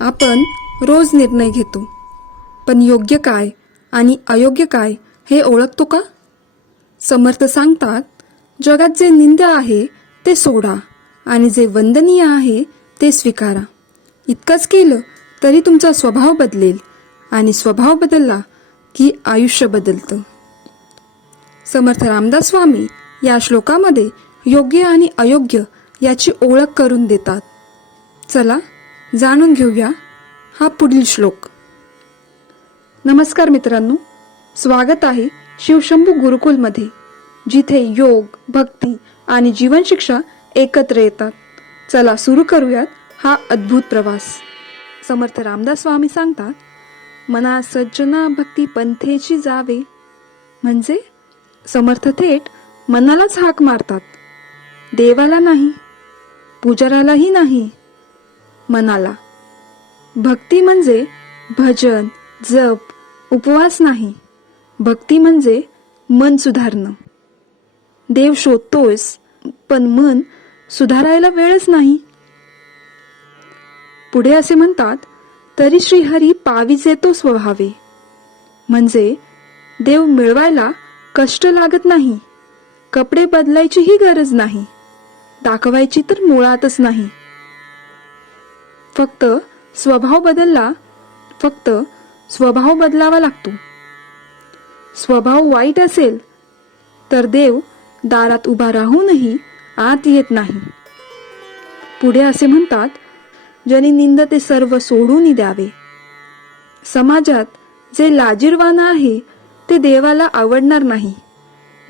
आपण रोज निर्णय घेतो. पण योग्य काय आणि अयोग्य काय हे ओळखतो का? समर्थ सांगतात जगात जे निंद आहे ते सोडा आणि जे वंदनीय आहे ते स्वीकारा. इतकंच केलं तरी तुमचा स्वभाव बदलेल आणि स्वभाव बदलला की आयुष्य बदलतं. समर्थ रामदास स्वामी या श्लोकामध्ये योग्य आणि अयोग्य याची ओळख करून देतात. चला जाणून घेऊया हा पुढील श्लोक. नमस्कार मित्रांनो स्वागत आहे शिवशंभू गुरुकुलमध्ये जिथे योग भक्ती आणि जीवनशिक्षा एकत्र येतात. चला सुरू करूयात हा अद्भुत प्रवास. समर्थ रामदास स्वामी सांगतात मना सज्जना भक्ती पंथेची जावे. म्हणजे समर्थ थेट मनालाच हाक मारतात. देवाला नाही पुजारालाही नाही मनाला. भक्ती म्हणजे भजन जप उपवास नाही. भक्ती म्हणजे मन सुधारणं. देव शोधतोयस पण मन सुधारायला वेळच नाही. पुढे असे म्हणतात तरी श्रीहरी पावीचे येतो स्वभावे. म्हणजे देव मिळवायला कष्ट लागत नाही. कपडे बदलायचीही गरज नाही. दाखवायची तर मुळातच नाही. फक्त स्वभाव बदलला फक्त स्वभाव बदलावा लागतो. स्वभाव वाईट असेल तर देव दारात उभा राहूनही आत येत नाही. पुढे असे म्हणतात ज्यांनी निंद ते सर्व सोडून द्यावे. समाजात जे लाजीरवान आहे ते देवाला आवडणार नाही.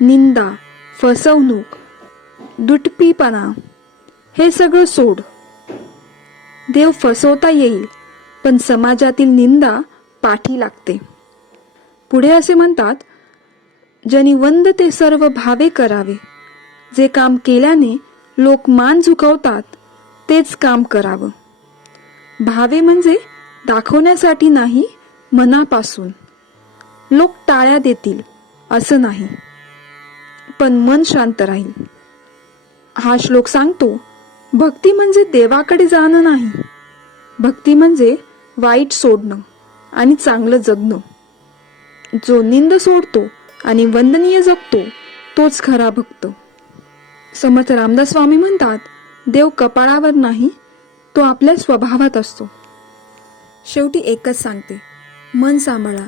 निंदा फसवणूक दुटपीपणा हे सगळं सोड. देव फसवता येईल पण समाजातील निंदा पाठी लागते. पुढे असे म्हणतात ज्यांनी वंद ते सर्व भावे करावे जे काम केल्याने लोक मान झुकवतात तेच काम करावं. भावे म्हणजे दाखवण्यासाठी नाही मनापासून. लोक टाळ्या देतील असं नाही. पण मन शांत राहील. हा श्लोक सांगतो भक्ती म्हणजे देवाकडे जाणं नाही. भक्ती म्हणजे वाईट सोडणं आणि चांगलं जगणं. जो निंद सोडतो आणि वंदनीय जगतो तोच खरा भक्त. समर्थ रामदास स्वामी म्हणतात देव कपाळावर नाही तो आपल्या स्वभावात असतो. शेवटी एकच सांगते मन सांभाळा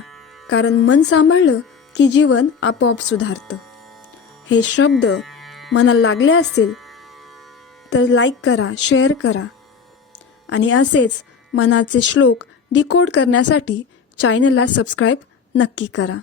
कारण मन सांभाळलं की जीवन आपोआप सुधारतं. हे शब्द मनाला लागले असतील तर लाईक करा शेअर करा. आणि असेच मनाचे श्लोक डिकोड करण्यासाठी चॅनलला सबस्क्राईब नक्की करा.